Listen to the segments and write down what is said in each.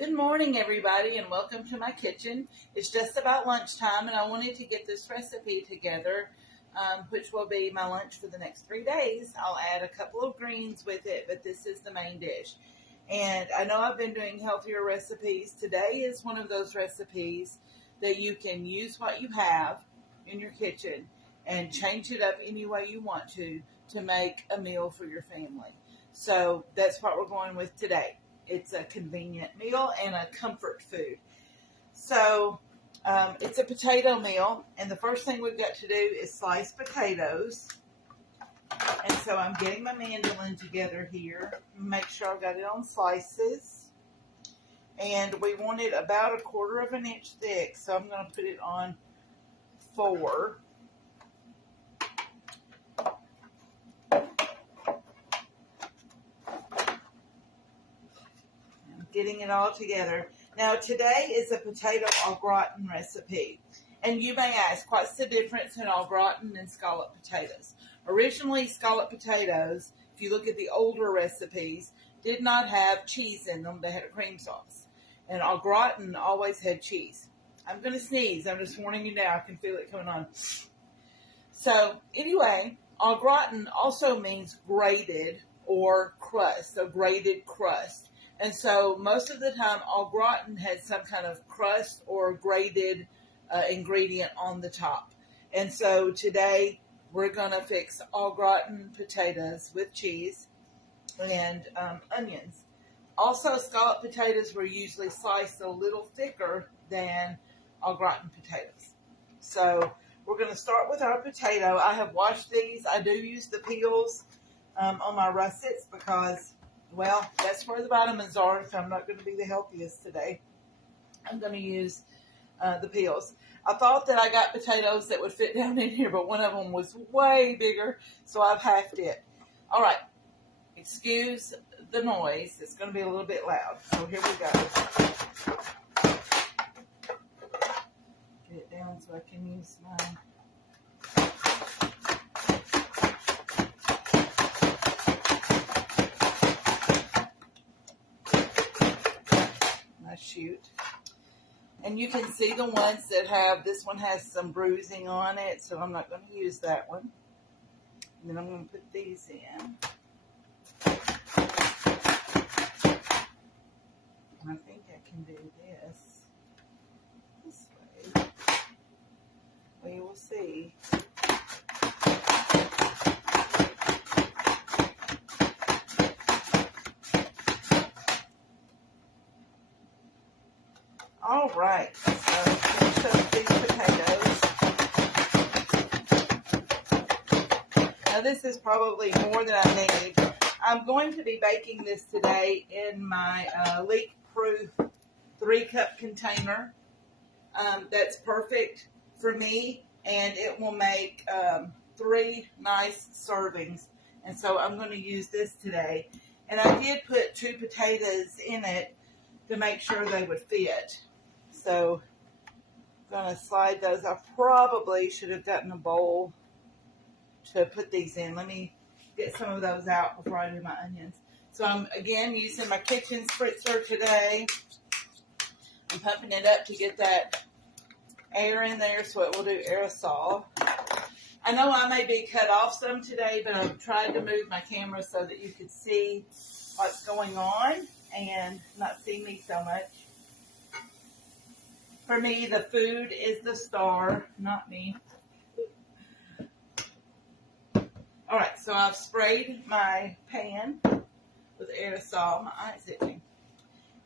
Good morning, everybody, and welcome to my kitchen. It's just about lunchtime, and I wanted to get this recipe together, which will be my lunch for the next 3 days. I'll add a couple of greens with it, but this is the main dish. And I know I've been doing healthier recipes. Today is one of those recipes that you can use what you have in your kitchen and change it up any way you want to make a meal for your family. So that's what we're going with today. It's a convenient meal and a comfort food. So it's a potato meal, and the first thing we've got to do is slice potatoes. And so I'm getting my mandoline together here. Make sure I've got it on slices. And we want it about 1/4 of an inch thick, so I'm going to put it on 4. Getting it all together. Now today is a potato au gratin recipe. And you may ask, what's the difference in au gratin and scallop potatoes? Originally, scallop potatoes, if you look at the older recipes, did not have cheese in them. They had a cream sauce. And au gratin always had cheese. I'm going to sneeze. I'm just warning you now. I can feel it coming on. So anyway, au gratin also means grated or crust, so grated crust. And so most of the time, au gratin has some kind of crust or grated ingredient on the top. And so today, we're going to fix au gratin potatoes with cheese and onions. Also, scallop potatoes were usually sliced a little thicker than au gratin potatoes. So we're going to start with our potato. I have washed these. I do use the peels on my russets because, well, that's where the vitamins are, so I'm not going to be the healthiest today. I'm going to use the peels. I thought that I got potatoes that would fit down in here, but one of them was way bigger, so I've halved it. All right, excuse the noise. It's going to be a little bit loud, so here we go. Get it down so I can use mine. Shoot. And you can see the ones that have, this one has some bruising on it, so I'm not going to use that one. And then I'm going to put these in. And I think I can do this way. We will see. All right, so finish up these potatoes. Now this is probably more than I need. I'm going to be baking this today in my leak-proof 3-cup container. That's perfect for me, and it will make 3 nice servings. And so I'm going to use this today. And I did put 2 potatoes in it to make sure they would fit. So I'm going to slide those. I probably should have gotten a bowl to put these in. Let me get some of those out before I do my onions. So I'm, again, using my Kitchen Spritzer today. I'm pumping it up to get that air in there so it will do aerosol. I know I may be cut off some today, but I've tried to move my camera so that you could see what's going on and not see me so much. For me, the food is the star, not me. All right, so I've sprayed my pan with aerosol. My eye's itching.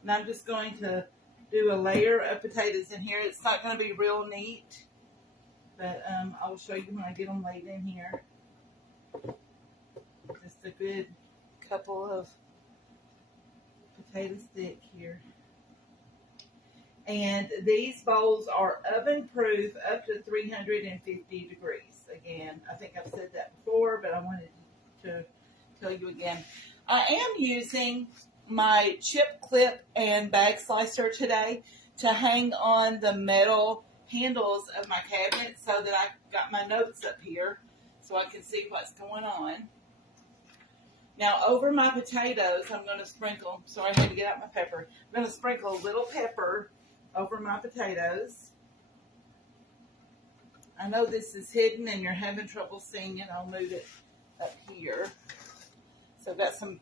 And I'm just going to do a layer of potatoes in here. It's not going to be real neat, but I'll show you when I get them laid in here. Just a good couple of potatoes thick here. And these bowls are oven proof up to 350 degrees. Again, I think I've said that before, but I wanted to tell you again. I am using my chip clip and bag slicer today to hang on the metal handles of my cabinet so that I got my notes up here so I can see what's going on. Now over my potatoes, I'm going to sprinkle, sorry I had to get out my pepper. I'm going to sprinkle a little pepper over my potatoes. I know this is hidden and you're having trouble seeing it. I'll move it up here. So I've got some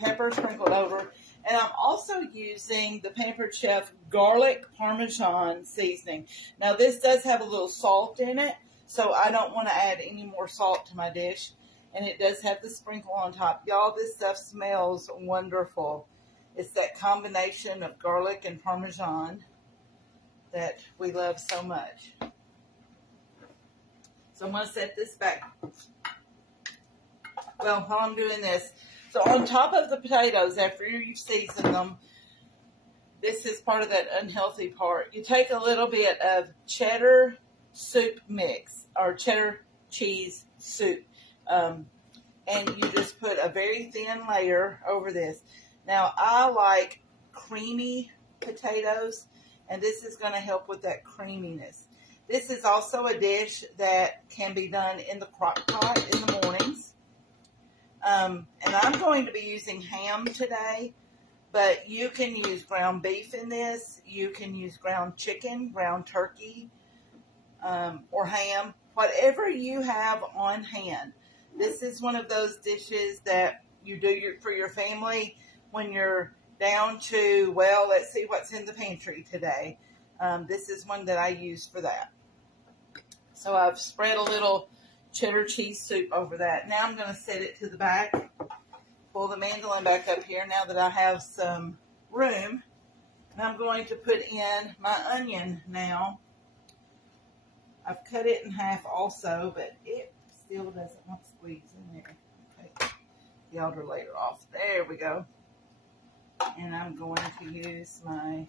pepper sprinkled over. And I'm also using the Pampered Chef garlic-parmesan seasoning. Now this does have a little salt in it, so I don't want to add any more salt to my dish. And it does have the sprinkle on top. Y'all, this stuff smells wonderful. It's that combination of garlic and Parmesan that we love so much. So I'm going to set this back. Well, while I'm doing this, so on top of the potatoes, after you've seasoned them, this is part of that unhealthy part. You take a little bit of cheddar soup mix, or cheddar cheese soup, and you just put a very thin layer over this. Now, I like creamy potatoes, and this is going to help with that creaminess. This is also a dish that can be done in the crock pot in the mornings. And I'm going to be using ham today, but you can use ground beef in this. You can use ground chicken, ground turkey, or ham, whatever you have on hand. This is one of those dishes that you do for your family when you're down to, well, let's see what's in the pantry today. This is one that I use for that. So I've spread a little cheddar cheese soup over that. Now I'm going to set it to the back. Pull the mandolin back up here now that I have some room. And I'm going to put in my onion now. I've cut it in half also, but it still doesn't want to squeeze in there. Take the outer layer off. There we go. And I'm going to use my,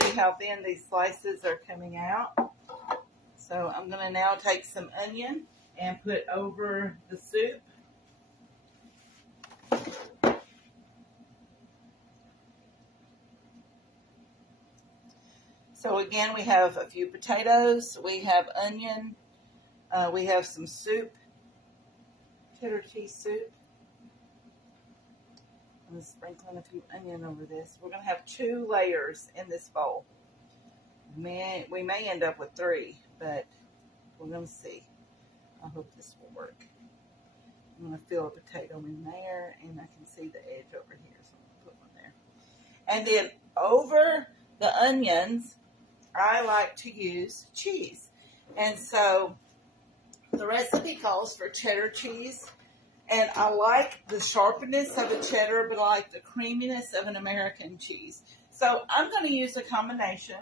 see how thin these slices are coming out. So I'm going to now take some onion and put over the soup. So again, we have a few potatoes, we have onion, we have some soup, cheddar cheese soup. I'm sprinkling a few onion over this. We're going to have 2 layers in this bowl. We may end up with 3, but we're going to see. I hope this will work. I'm going to fill a potato in there, and I can see the edge over here, so I'm going to put one there. And then over the onions, I like to use cheese. And so the recipe calls for cheddar cheese. And I like the sharpness of a cheddar, but I like the creaminess of an American cheese. So I'm going to use a combination.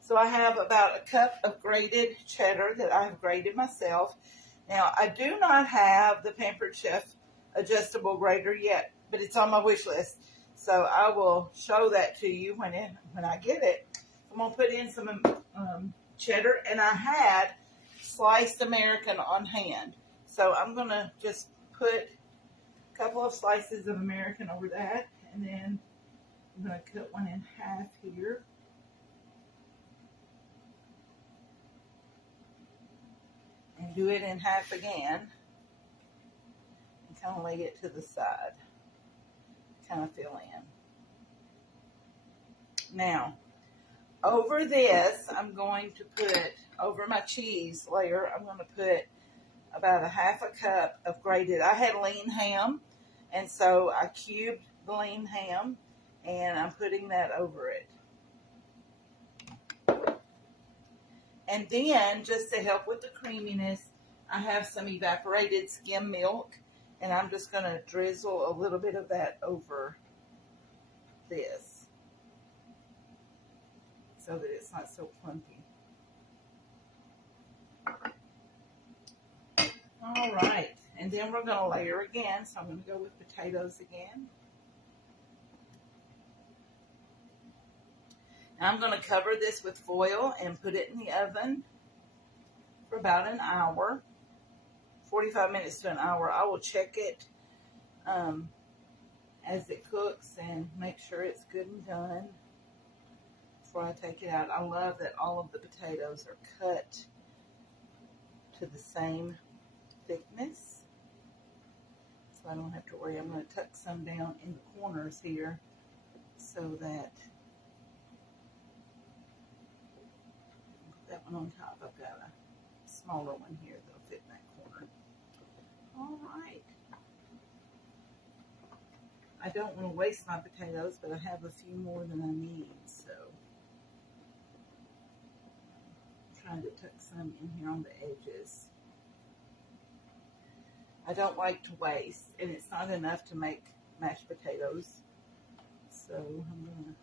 So I have about a cup of grated cheddar that I have grated myself. Now, I do not have the Pampered Chef adjustable grater yet, but it's on my wish list. So I will show that to you when I get it. I'm going to put in some cheddar, and I had sliced American on hand. So I'm going to just put a couple of slices of American over that, and then I'm going to cut one in half here. And do it in half again, and kind of lay it to the side, kind of fill in. Now, over this, I'm going to put, over my cheese layer, I'm going to put about a half a cup of grated. I had lean ham, and so I cubed the lean ham, and I'm putting that over it. And then, just to help with the creaminess, I have some evaporated skim milk, and I'm just going to drizzle a little bit of that over this so that it's not so clumpy. All right, and then we're going to layer again, so I'm going to go with potatoes again. Now I'm going to cover this with foil and put it in the oven for about an hour, 45 minutes to an hour. I will check it as it cooks and make sure it's good and done before I take it out. I love that all of the potatoes are cut to the same thickness. So I don't have to worry. I'm going to tuck some down in the corners here so that that one on top. I've got a smaller one here that'll fit in that corner. All right. I don't want to waste my potatoes, but I have a few more than I need, so I'm trying to tuck some in here on the edges. I don't like to waste, and it's not enough to make mashed potatoes, so I'm going to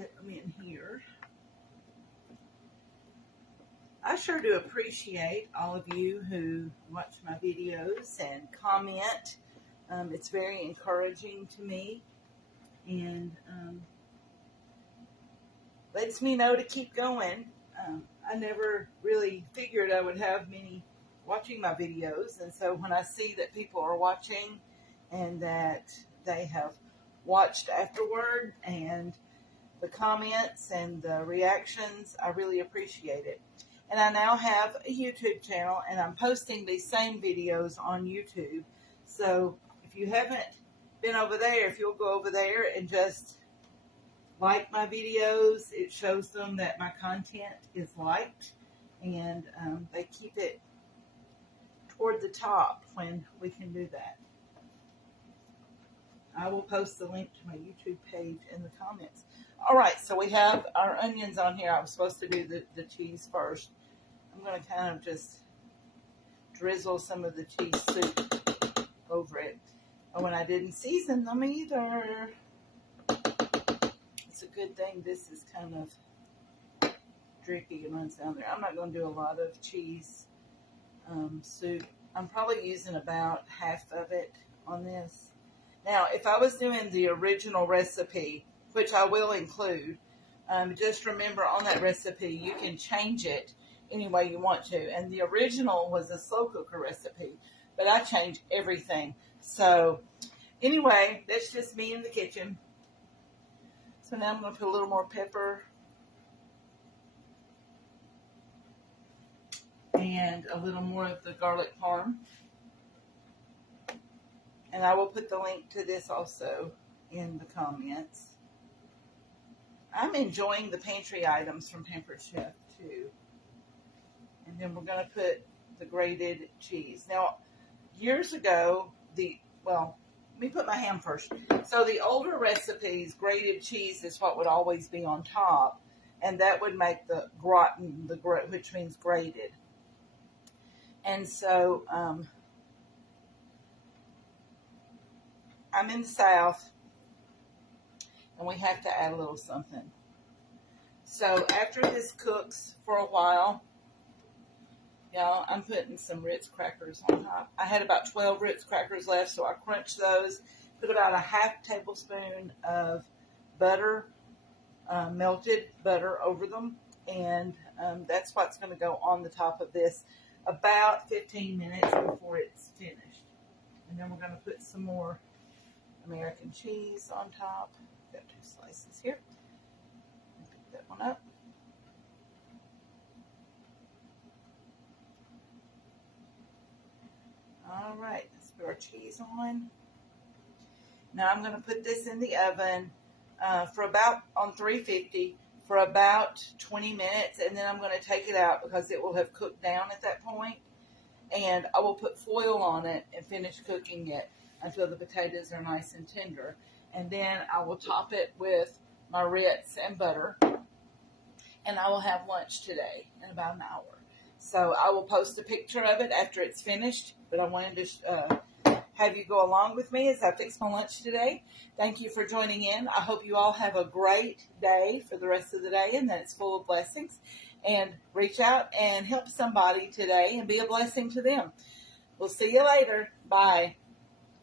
get them in here. I sure do appreciate all of you who watch my videos and comment. It's very encouraging to me, and lets me know to keep going. I never really figured I would have many watching my videos, and so when I see that people are watching and that they have watched afterward, and the comments and the reactions, I really appreciate it. And I now have a YouTube channel, and I'm posting these same videos on YouTube. So if you haven't been over there, if you'll go over there and just like my videos, it shows them that my content is liked, and they keep it toward the top when we can do that. I will post the link to my YouTube page in the comments. All right, so we have our onions on here. I was supposed to do the cheese first. I'm going to kind of just drizzle some of the cheese soup over it. And when I didn't season them either, it's a good thing this is kind of drippy and runs down there. I'm not going to do a lot of cheese soup. I'm probably using about half of it on this. Now, if I was doing the original recipe, which I will include, just remember on that recipe you can change it any way you want to. And the original was a slow cooker recipe, but I changed everything. So anyway, that's just me in the kitchen. So now I'm going to put a little more pepper and a little more of the garlic parm. And I will put the link to this also in the comments. I'm enjoying the pantry items from Pampered Chef too. And then we're going to put the grated cheese. Now, years ago, let me put my ham first. So the older recipes, grated cheese is what would always be on top, and that would make the gratin, which means grated. And so I'm in the South, and we have to add a little something. So after this cooks for a while, y'all, I'm putting some Ritz crackers on top. I had about 12 Ritz crackers left, so I crunched those. Put about a half tablespoon of butter, melted butter over them. And that's what's going to go on the top of this about 15 minutes before it's finished. And then we're going to put some more American cheese on top. I've got 2 slices here. Pick that one up. All right, let's put our cheese on. Now I'm going to put this in the oven on 350 for about 20 minutes, and then I'm going to take it out because it will have cooked down at that point. And I will put foil on it and finish cooking it until the potatoes are nice and tender. And then I will top it with my Ritz and butter. And I will have lunch today in about an hour. So I will post a picture of it after it's finished. But I wanted to have you go along with me as I fix my lunch today. Thank you for joining in. I hope you all have a great day for the rest of the day and that it's full of blessings. And reach out and help somebody today and be a blessing to them. We'll see you later. Bye.